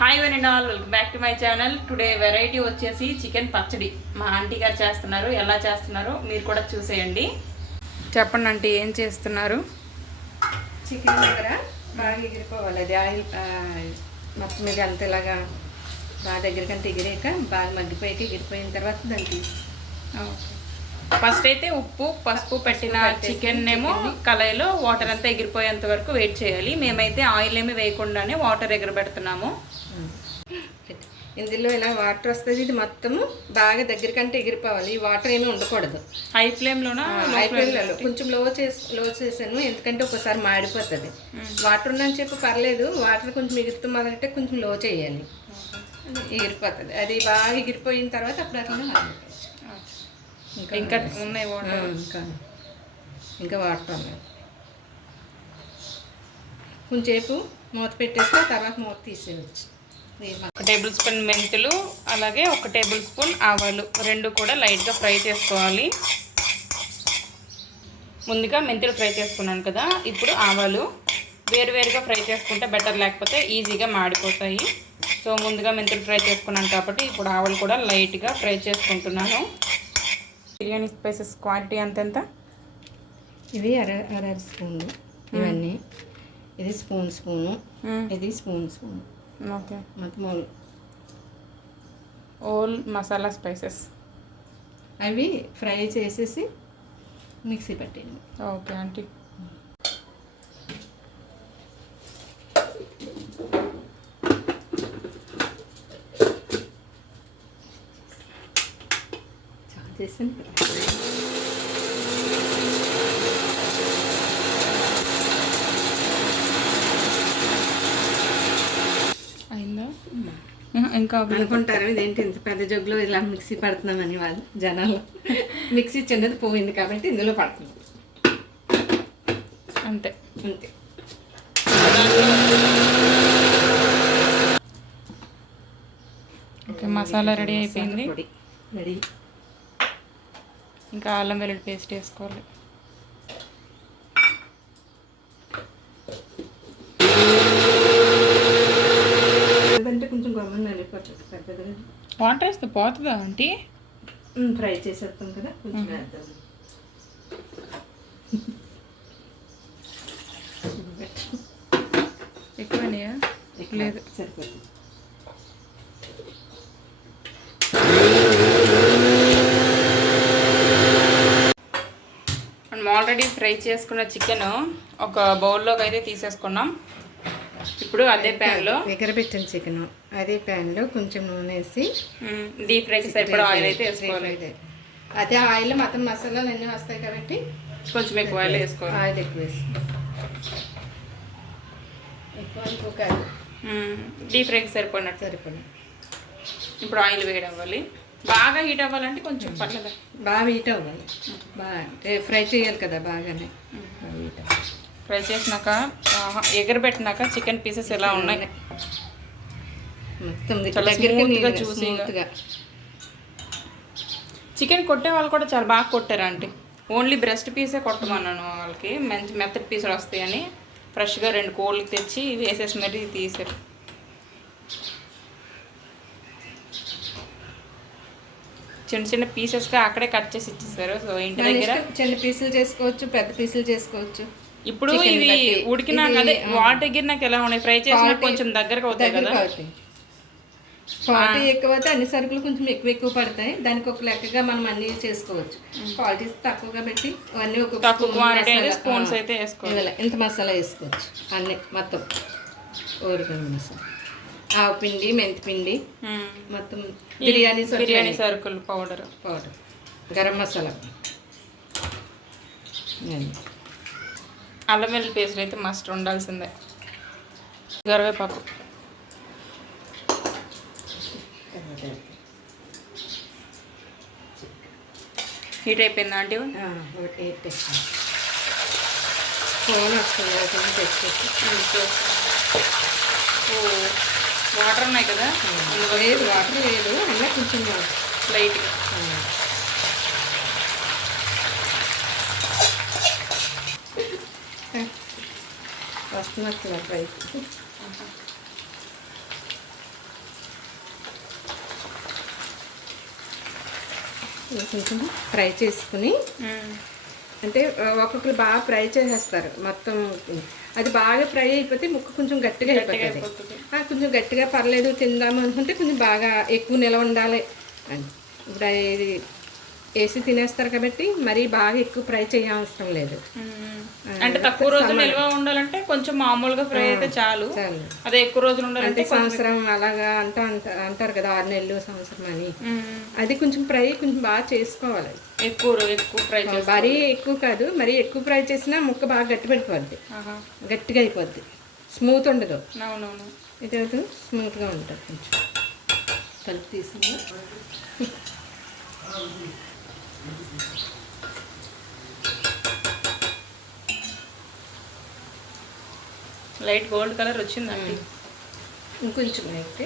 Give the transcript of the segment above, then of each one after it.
Hi one and all, welcome back to my channel. Today variety వచ్చేసి chicken పచ్చడి. మా aunty గారు చేస్తున్నారు. ఎలా చేస్తున్నారో మీరు కూడా చూసేయండి. చెప్పండి ఆంటీ, ఏం చేస్తున్నారు? చికెన్ దగ్గర బాగా ఎగిరిపోవాలి. అది ఆయిల్ మొత్తం మీద అంత ఇలాగా బాగా దగ్గరకంటే ఎగిరాక బాగా మగ్గిపోయాక ఎగిరిపోయిన తర్వాత దాన్ని తీసి ఫస్ట్ అయితే ఉప్పు పసుపు పెట్టిన చికెన్ ఏమో కళాయిలో వాటర్ అంతా ఎగిరిపోయేంత వరకు వెయిట్ చేయాలి. మేమైతే ఆయిల్ ఏమి వేయకుండానే వాటర్ ఎగరబెడుతున్నాము. ఇందులో ఇలా వాటర్ వస్తుంది. ఇది మొత్తము బాగా దగ్గరకంటే ఎగిరిపోవాలి. ఈ వాటర్ ఏమీ ఉండకూడదు. హై ఫ్లేమ్లోనా? హై ఫ్లేమ్లో కొంచెం లో చేసాను, ఎందుకంటే ఒకసారి మాడిపోతుంది. వాటర్ ఉందని చెప్పి పర్లేదు, వాటర్ కొంచెం ఎగురుతూ మొదలంటే కొంచెం లో చేయాలి, ఎగిరిపోతుంది. అది బాగా ఎగిరిపోయిన తర్వాత అప్పుడు అట్లా ఇంకా ఉన్నాయి వాటర్, ఇంకా వాటర్ ఉన్నాయి. కొంచెంసేపు మూత పెట్టేస్తే తర్వాత మూత తీసేయచ్చు. 1 టేబుల్ స్పూన్ మెంతులు, అలాగే 1 టేబుల్ స్పూన్ ఆవాలు, రెండు కూడా లైట్గా ఫ్రై చేసుకోవాలి. ముందుగా మెంతులు ఫ్రై చేసుకున్నాను కదా, ఇప్పుడు ఆవాలు వేరువేరుగా ఫ్రై చేసుకుంటే బెటర్, లేకపోతే ఈజీగా మాడిపోతాయి. సో ముందుగా మెంతులు ఫ్రై చేసుకున్నాను కాబట్టి ఇప్పుడు ఆవాలు కూడా లైట్గా ఫ్రై చేసుకుంటున్నాను. బిర్యానీ స్పైసెస్ క్వాంటిటీ అంతెంత? ఇవి అర స్పూన్, ఇవన్నీ ఇది స్పూను, ఇది స్పూన్. ఓకే, మొత్తం ఓల్ మసాలా స్పైసెస్ అవి ఫ్రై చేసేసి మిక్సీ పట్టేయండి. Okay aunty. చాలా చేసాను. ఇంకా అనుకుంటారు ఇదేంటి ఇంత పెద్ద జగ్గులో ఇలా మిక్సీ పడుతున్నామని వాళ్ళు జనాలు. మిక్సీ చిన్నది పోయింది కాబట్టి ఇందులో పడుతుంది, అంతే. ఓకే, మసాలా రెడీ అయిపోయింది. రెడీ. ఇంకా అల్లం వెల్లుల్లి పేస్ట్ వేసుకోవాలి. కొంచెం గొమ్మని వెళ్ళిపోతుంది పెద్దగా. వాటర్ వేస్తే పోతుందా ఆంటీ? ఫ్రై చేసేస్తాం కదా, కొంచెం వేద్దాం. ఎక్కువనాయా? లేదు, సరిపోతుంది. మనం ఆల్రెడీ ఫ్రై చేసుకున్న చికెన్ ఒక బౌల్లోకి అయితే తీసేసుకున్నాం. ఇప్పుడు అదే ప్యాన్లో ఎగరబెట్టిన చికెన్ అదే ప్యాన్లో కొంచెం నూనె వేసి డీప్ ఫ్రైకి సరిపడా ఆయిల్ అయితే వేసుకోవాలి. అదే ఆయిల్ మొత్తం మసాలాలు అన్నీ వస్తాయి కాబట్టి కొంచెం ఎక్కువ ఆయిల్ వేసుకోవాలి. ఆయిల్ ఎక్కువ వేసి డీప్ ఫ్రైకి సరిపోయినట్టు. ఇప్పుడు ఆయిల్ వేడి అవ్వాలి. బాగా హీట్ అవ్వాలంటే కొంచెం పర్లేదు, బాగా హీట్ అవ్వాలి. బాగా ఫ్రై చేయాలి కదా, బాగానే హీట్ అవ్వాలి. ఫ్రై చేసినాక ఎగరబెట్టినాక చికెన్ పీసెస్ ఎలా ఉన్నాయి చాలా స్మూత్గా జ్యూసీగా. చికెన్ కొట్టే వాళ్ళు కూడా చాలా బాగా కొట్టారు అంటే. ఓన్లీ బ్రెస్ట్ పీసే కొట్టమన్నాను వాళ్ళకి, మంచి మెత్తటి పీసులు వస్తాయని ఫ్రెష్గా 2 కోళ్ళు తెచ్చి వేసేసి మరీ తీసారు. చిన్న చిన్న పీసెస్గా అక్కడే కట్ చేసి ఇచ్చేసారు. సో ఇంటి దగ్గర చిన్న పీసులు చేసుకోవచ్చు, పెద్ద పీసులు చేసుకోవచ్చు. ఇప్పుడు ఇవి ఉడికినాక అదే వాటర్ ఎగిరినాక ఎలా ఉన్నాయి, ఫ్రై చేసినా కొంచెం దగ్గరకు అవుతాయి కదా. క్వాలిటీ ఎక్కువ అయితే అన్ని సరుకులు కొంచెం ఎక్కువ పడతాయి. దానికి ఒక లెక్కగా మనం అన్ని చేసుకోవచ్చు. క్వాలిటీస్ తక్కువగా పెట్టి అన్నీ ఒక తక్కువ క్వాంటిటీ అయితే స్పూన్స్ అయితే వేసుకోవాలి. ఇంత మసాలా వేసుకోవచ్చు అన్నీ మొత్తం. ఓరిగల్ మసాలా, ఆవు పిండి, మెంతి పిండి, మొత్తం బిర్యానీ సరుకులు పౌడర్, గరం మసాలా, అల్లం వెల్లుల్లి పేస్ట్ అయితే మస్ట్ ఉండాల్సిందే. కరివేపాకు, హీట్ అయిపోయిందా ఆంటీ? ఫోన్ వస్తుంది. వాటర్ ఉన్నాయి కదా, లేదు వాటర్ లేదు, అలా కొంచెం లైట్గా. వస్తున్నట్టు రైస్ కొంచెం ఫ్రై చేసుకుని, అంటే ఒక్కొక్కరు బాగా ఫ్రై చేసేస్తారు మొత్తం. అది బాగా ఫ్రై అయిపోతే ముక్క కొంచెం గట్టిగా అయిపోతుంది. కొంచెం గట్టిగా పర్లేదు తిందాము అనుకుంటే కొంచెం బాగా ఎక్కువ నిలవ ఉండాలి అని. ఇప్పుడు ఇది వేసి తినేస్తారు కాబట్టి మరీ బాగా ఎక్కువ ఫ్రై చేయవసరం లేదు. అంటే తక్కువ రోజులు నిల్వ ఉండాలంటే కొంచెం మామూలుగా ఫ్రై అయితే చాలు. అదే ఎక్కువ రోజులు ఉండాలంటే సంవత్సరం అలాగా అంటారు కదా, 6 నెలలు సంవత్సరం అని. అది కొంచెం ఫ్రై కొంచెం బాగా చేసుకోవాలి. ఎక్కువ ఫ్రై మరీ ఎక్కువ కాదు, మరీ ఎక్కువ ఫ్రై చేసినా ముక్క బాగా గట్టి పడిపోద్ది, గట్టిగా అయిపోద్ది, స్మూత్ ఉండదు. అవునవును, ఇది స్మూత్గా ఉంటుంది. కొంచెం కలిపి తీసుకుని లైట్ గోల్డ్ కలర్ వచ్చిందండి. ఇంకొంచెం అయితే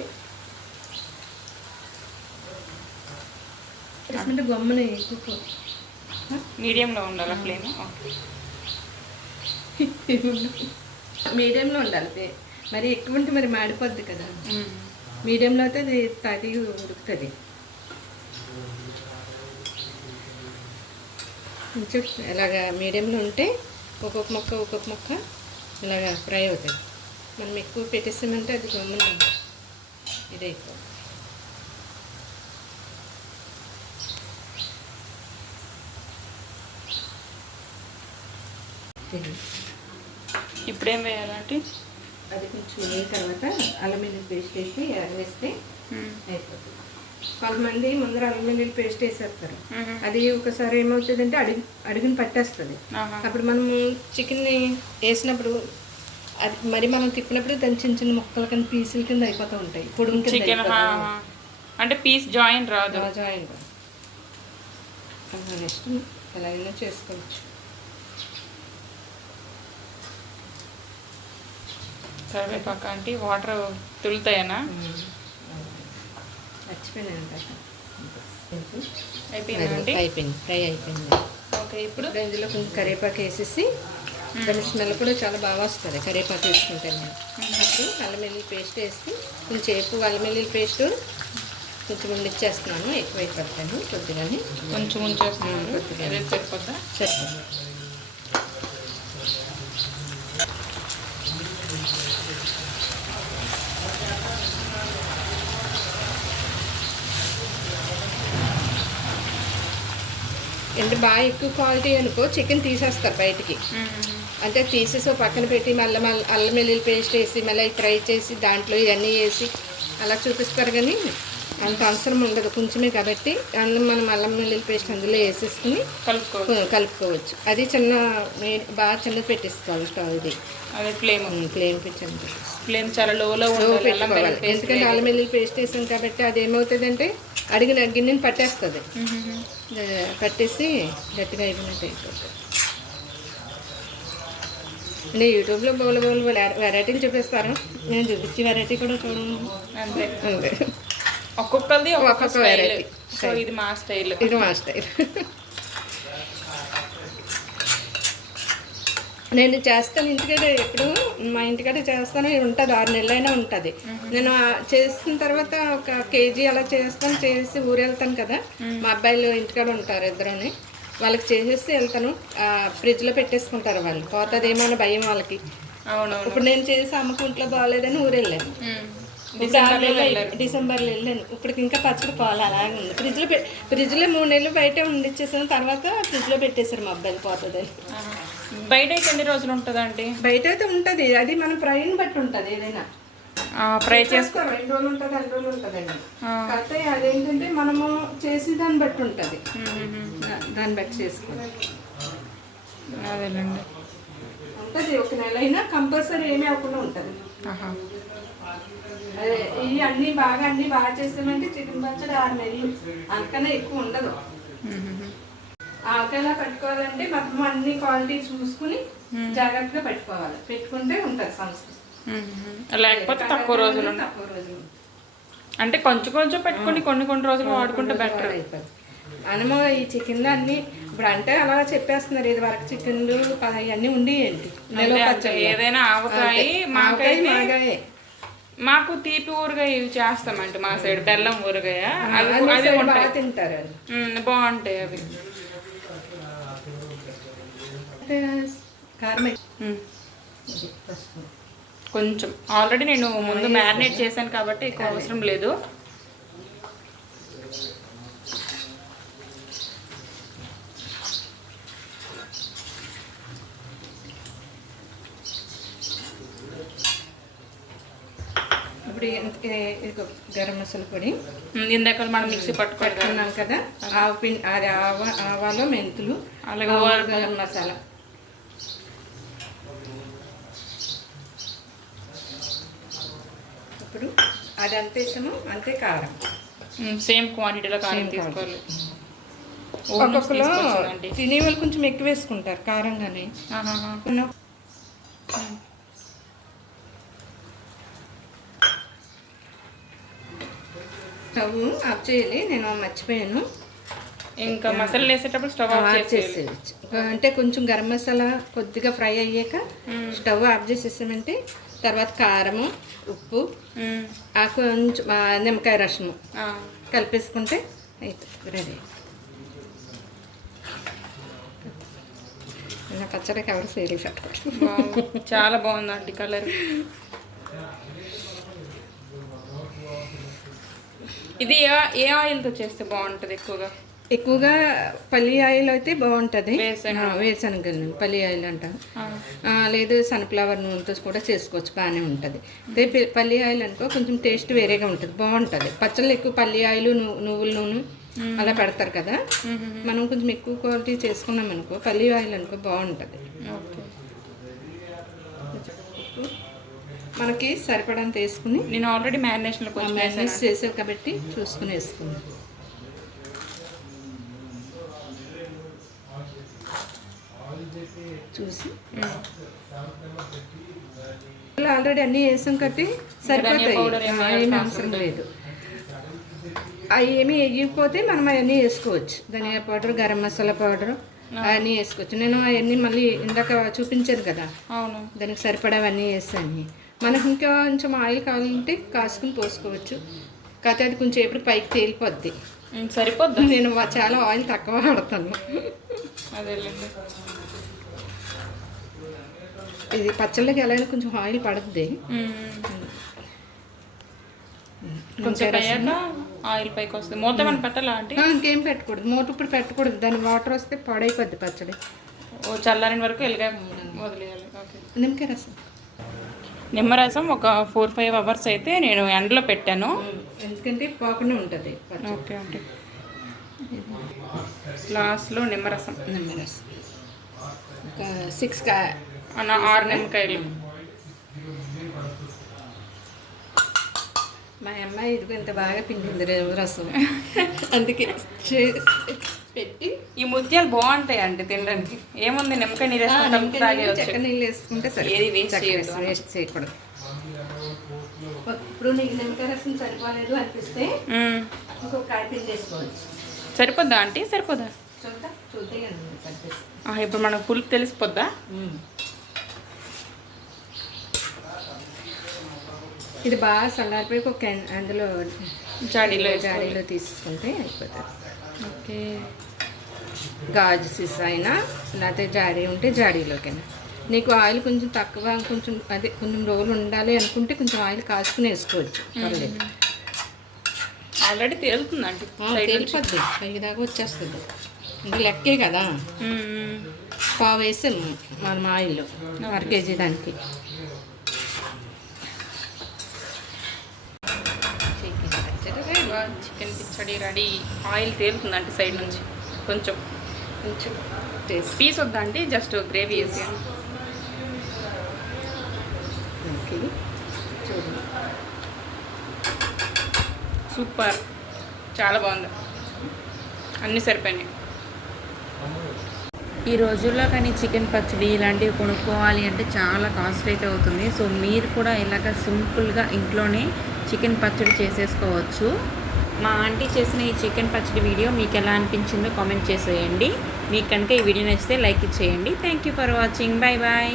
గమ్మున ఎక్కువ మీడియంలో ఉండాలి ఫ్లేమ్. మీడియంలో ఉండాలి, మరి ఎక్కువ ఉంటే మరి మాడిపోద్ది కదా. మీడియంలో అయితే అది తది ఉడుకుతుంది. కొంచెం ఇలాగా మీడియంలో ఉంటే ఒక్కొక్క మొక్క ఇలాగా ఫ్రై అవుతుంది. మనం ఎక్కువ పెట్టేసామంటే అది గమ్మున ఇది అయిపోతుంది. ఇప్పుడేం వేయాలంటే అది కొంచెం వేయిన తర్వాత అల్లం వెల్లుల్లి పేస్ట్ వేసి వేస్తే అయిపోతుంది. కొంతమంది ముందర అల్లం వెల్లుల్లి పేస్ట్ వేసేస్తారు. అది ఒకసారి ఏమవుతుందంటే అడుగుని పట్టేస్తుంది. అప్పుడు మనము చికెన్ని వేసినప్పుడు అది మరి మనం తిప్పినప్పుడు దాని చిన్న ముక్కల కింద పీసుల కింద అయిపోతూ ఉంటాయి. పొడుగు కింద అంటే పీస్ జాయిన్ రాదు. జాయిన్ నెక్స్ట్ ఎలాగైనా చేసుకోవచ్చు. కరివేపాకు అంటే వాటర్ తులుతాయనా? అయిపోయింది, ఫ్రై అయిపోయింది. ఓకే, ఇప్పుడు ఇందులో కొంచెం కరివేపాకు వేసేసి దాని స్మెల్ కూడా చాలా బాగా వస్తుంది కరివేపాకు వేసుకుంటే. అప్పుడు అల్లం వెల్లుల్లి పేస్ట్ వేసి కొంచెంసేపు అల్లం వెల్లుల్లి పేస్ట్ కొంచెం ఉండిచ్చేస్తున్నాను. ఎక్కువ అయిపోతాను కొద్దిగానే, కొంచెం ఉంచేస్తున్నాను. కొద్దిగా సరిపోద్దా? సరిపోతుంది. అంటే బాగా ఎక్కువ క్వాలిటీ అనుకో చికెన్ తీసేస్తారు బయటికి. అంటే తీసేసి పక్కన పెట్టి మళ్ళీ అల్లం వెల్లుల్లి పేస్ట్ వేసి మళ్ళీ ఫ్రై చేసి దాంట్లో ఇవన్నీ వేసి అలా చూపిస్తారు. కానీ అంత అవసరం ఉండదు, కొంచెమే కాబట్టి మనం అల్లం వెల్లుల్లి పేస్ట్ అందులో వేసేసుకుని కలుపుకోవచ్చు. అది బాగా చిన్నది పెట్టేసుకోవాలి స్టవ్. ఇది అదే ఫ్లేమ్ ఫ్లేమ్ చాలా లోలో పెట్టుకోవాలి. ఎందుకంటే అల్లం వెల్లుల్లి పేస్ట్ వేసాం కాబట్టి అది ఏమవుతుందంటే అడిగిన గిన్నెని పట్టేస్తుంది. పట్టేసి గట్టిగా అయిపోయినట్టు అయిపోతుంది. నేను యూట్యూబ్లో బౌల్ వెరైటీలు చూపిస్తారు, నేను చూపించే వెరైటీ కూడా చూడండి. అంతే అంతే, ఒక్కొక్కరిది ఒక్కొక్క వెరైటీ. సో ఇది మా స్టైల్. నేను చేస్తాను ఇంటికాడ, ఎప్పుడు మా ఇంటికాడ చేస్తాను. ఉంటుంది 6 నెలలైనా ఉంటుంది. నేను చేసిన తర్వాత 1 కేజీ అలా చేస్తాను. చేసి ఊరు వెళ్తాను కదా, మా అబ్బాయిలు ఇంటికాడ ఉంటారు ఇద్దరుని, వాళ్ళకి చేసేసి వెళ్తాను. ఫ్రిడ్జ్లో పెట్టేసుకుంటారు వాళ్ళు, పోతుందేమో అని భయం వాళ్ళకి. ఇప్పుడు నేను చేసి అమ్మకుంట్లో బాగాలేదని ఊరు వెళ్ళాను. డిసెంబర్లో వెళ్ళాను. ఇప్పటికి ఇంకా పచ్చడి పోవాలి, అలాగే ఉంది. ఫ్రిడ్జ్లో 3 నెలలు బయట ఉండిచ్చేసాను. తర్వాత ఫ్రిడ్జ్లో పెట్టేశారు మా అబ్బాయిలు పోతుందని. బయట అయితే ఎన్ని రోజులు ఉంటుందండి? బయట అయితే ఉంటుంది, అది మనం ఫ్రైని బట్టి ఉంటుంది. ఏదైనా ఫ్రై చేసుకో 2 రోజులు ఉంటుంది, 2 రోజులు ఉంటుందండి. కాకపోతే అదేంటంటే మనము చేసి దాన్ని బట్టి ఉంటుంది, దాన్ని బట్టి చేసుకోవాలి. అదేనండి, ఉంటుంది. 1 నెల అయినా కంపల్సరీ ఏమీ అవ్వకుండా ఉంటుంది. అదే ఇవి అన్నీ బాగా చేసామంటే చికెన్ పచ్చడి 6 నెలలు, అంతకన్నా ఎక్కువ ఉండదు. ఆవకాయలా పెట్టుకోవాలంటే మొత్తం అన్ని క్వాలిటీ చూసుకుని జాగ్రత్తగా పెట్టుకుంటే ఉంటుంది సంస్థ. లేకపోతే తక్కువ రోజులు అంటే కొంచెం పెట్టుకుని కొన్ని రోజులు వాడుకుంటే బెటర్ అయిపోతుంది. మనము ఈ చికెన్లో అన్ని ఇప్పుడు అంటే అలా చెప్పేస్తున్నారు, ఇది వరకు చికెన్లు అవన్నీ ఉండేయండి. ఏదైనా ఆవకాయ మాగాయే మాకు తీపి ఊరగాయ ఇవి చేస్తామంటే మా సైడ్ బెల్లం ఊరగాయ అవి అన్ని అవి సైడ్ ఉంటాయి. బాగా తింటారు అది. బాగుంటాయి అవి. అంటే కారం కొంచెం ఆల్రెడీ నేను ముందు మ్యారినేట్ చేశాను కాబట్టి ఎక్కువ అవసరం లేదు. ఇప్పుడు గరం మసాలా పొడి ఇందాక మనం మిక్సీ పట్టుకున్నాం కదా, ఆవు పిండి, అది ఆవాలు, మెంతులు, అలాగే గరం మసాలా. ఇప్పుడు అది అంత వేసాము, అంతే కారం. సేమ్ క్వాంటిటీలో కారం తీసుకోవాలి. ఒక్కొక్కరు తినే వాళ్ళు కొంచెం ఎక్కువ వేసుకుంటారు కారంగానే. స్టవ్ ఆఫ్ చేయాలి, నేను మర్చిపోయాను. ఇంకా మసాలా వేసేటప్పుడు స్టవ్ ఆఫ్ చేసేయచ్చు. అంటే కొంచెం గరం మసాలా కొద్దిగా ఫ్రై అయ్యాక స్టవ్ ఆఫ్ చేసేసామంటే తర్వాత కారము, ఉప్పు, కొంచెం నిమ్మకాయ రసము కలిపేసుకుంటే రెడీ. పచ్చడికి ఎవరు సేరీ పెట్టుకోవచ్చు. చాలా బాగుందండి కలర్. ఇది ఏ ఆయిల్తో చేస్తే బాగుంటుంది? ఎక్కువగా పల్లి ఆయిల్ అయితే బాగుంటుంది. వేరుశనగ పల్లి ఆయిల్ అంటారు. లేదు సన్ఫ్లవర్ నూనెతో కూడా చేసుకోవచ్చు, బాగానే ఉంటుంది. అదే పల్లి ఆయిల్ అనుకో కొంచెం టేస్ట్ వేరేగా ఉంటుంది, బాగుంటుంది. పచ్చళ్ళు ఎక్కువ పల్లి ఆయిల్, నువ్వుల నూనె అలా పెడతారు కదా, మనం కొంచెం ఎక్కువ క్వాలిటీ చేసుకున్నాం అనుకో పల్లి ఆయిల్ అనుకో బాగుంటుంది. మనకి సరిపడంత వేసుకుని, నేను ఆల్రెడీ మ్యారినేషన్ చేసావు కాబట్టి చూసుకుని వేసుకున్నాను. చూసి ఆల్రెడీ అన్నీ వేసాం కాబట్టి సరిపోతాయి, ఏమీ అవసరం లేదు. అవి ఏమీ వేయకపోతే మనం అవన్నీ వేసుకోవచ్చు. ధనియా పౌడర్, గరం మసాలా పౌడర్ అవన్నీ వేసుకోవచ్చు. నేను అవన్నీ మళ్ళీ ఇందాక చూపించాను కదా, దానికి సరిపడావన్నీ వేసాను. మనకు ఇంకా కొంచెం ఆయిల్ కావాలంటే కాసుకుని పోసుకోవచ్చు, కాకపోతే అది కొంచెం ఎప్పుడు పైకి తేలిపోద్ది. సరిపోద్ది. నేను చాలా ఆయిల్ తక్కువ వాడతాను. అదేలేండి. ఇది పచ్చళ్ళకి ఎలా కొంచెం ఆయిల్ పడుద్ది. కొంచెం ఆయిల్ పైకి వస్తుంది. మూత మనం పెట్టాలా అంటే ఇంకేం పెట్టకూడదు, మూత ఇప్పుడు పెట్టకూడదు. దాని వాటర్ వస్తే పాడైపోద్ది పచ్చడి. చల్లారిన వరకు ఎలాగా వదిలేయాలి. నిమ్మకాయ రసం, నిమ్మరసం ఒక 4-5 అవర్స్ అయితే నేను ఎండలో పెట్టాను, ఎందుకంటే పోకుండా ఉంటుంది. ఓకే అండి. లాస్ట్లో నిమ్మరసం ఒక 6 6 నిమ్మకాయలు. మా అమ్మాయి ఇదిగో ఇంత బాగా పిండింది రసం, అందుకే పెట్టి. ఈ ముత్యాలు బాగుంటాయి అంటే తినడానికి. ఏముంది, నిమ్మకాయ నీళ్ళు చక్కెర నీళ్ళు వేసుకుంటే సరే, వేస్ట్ చేయకూడదు. ఇప్పుడు నీకు నిమ్మకాయ రసం సరిపోలేదు అనిపిస్తే ఇంకొక పిండి వేసుకోవచ్చు. సరిపోద్దా అంటే? సరిపోదా? చూద్దాం. ఇప్పుడు మనకు పులుపు తెలిసిపోద్దా? ఇది బాగా చల్లారిపోయి ఒక అందులో జాడీలో తీసుకుంటే అయిపోతుంది. ఓకే. గాజు సీసా అయినా లేకపోతే జాడీ ఉంటే జాడీలోకైనా. నీకు ఆయిల్ కొంచెం తక్కువ, కొంచెం అదే కొంచెం రోజులు ఉండాలి అనుకుంటే కొంచెం ఆయిల్ కాసుకుని వేసుకోవచ్చు, పర్లేదు. ఆల్రెడీ తేలుతుందండి, తేలిపోద్ది, పైకి దాకా వచ్చేస్తుంది. ఇంకా లెక్కే కదా. పావు వేసాను మనం ఆయిల్లో 1 kg దానికి. చికెన్ పచ్చడి రెడీ. ఆయిల్ తేలుతుందంటే సైడ్ నుంచి కొంచెం పీస్ వద్దా అంటే జస్ట్ గ్రేవీ వేసి. సూపర్, చాలా బాగుంది, అన్నీ సరిపోయినాయి. ఈ రోజుల్లో కానీ చికెన్ పచ్చడి ఇలాంటివి కొనుక్కోవాలి అంటే చాలా కాస్ట్ అయితే అవుతుంది. సో మీరు కూడా ఇలాగ సింపుల్గా ఇంట్లోనే చికెన్ పచ్చడి చేసేసుకోవచ్చు. మా ఆంటీ చేసిన ఈ చికెన్ పచ్చడి వీడియో మీకు ఎలా అనిపించిందో కామెంట్ చేసేయండి. మీకు కనుక ఈ వీడియో నచ్చితే లైక్ ఇచ్చేయండి. Thank you for watching. Bye bye.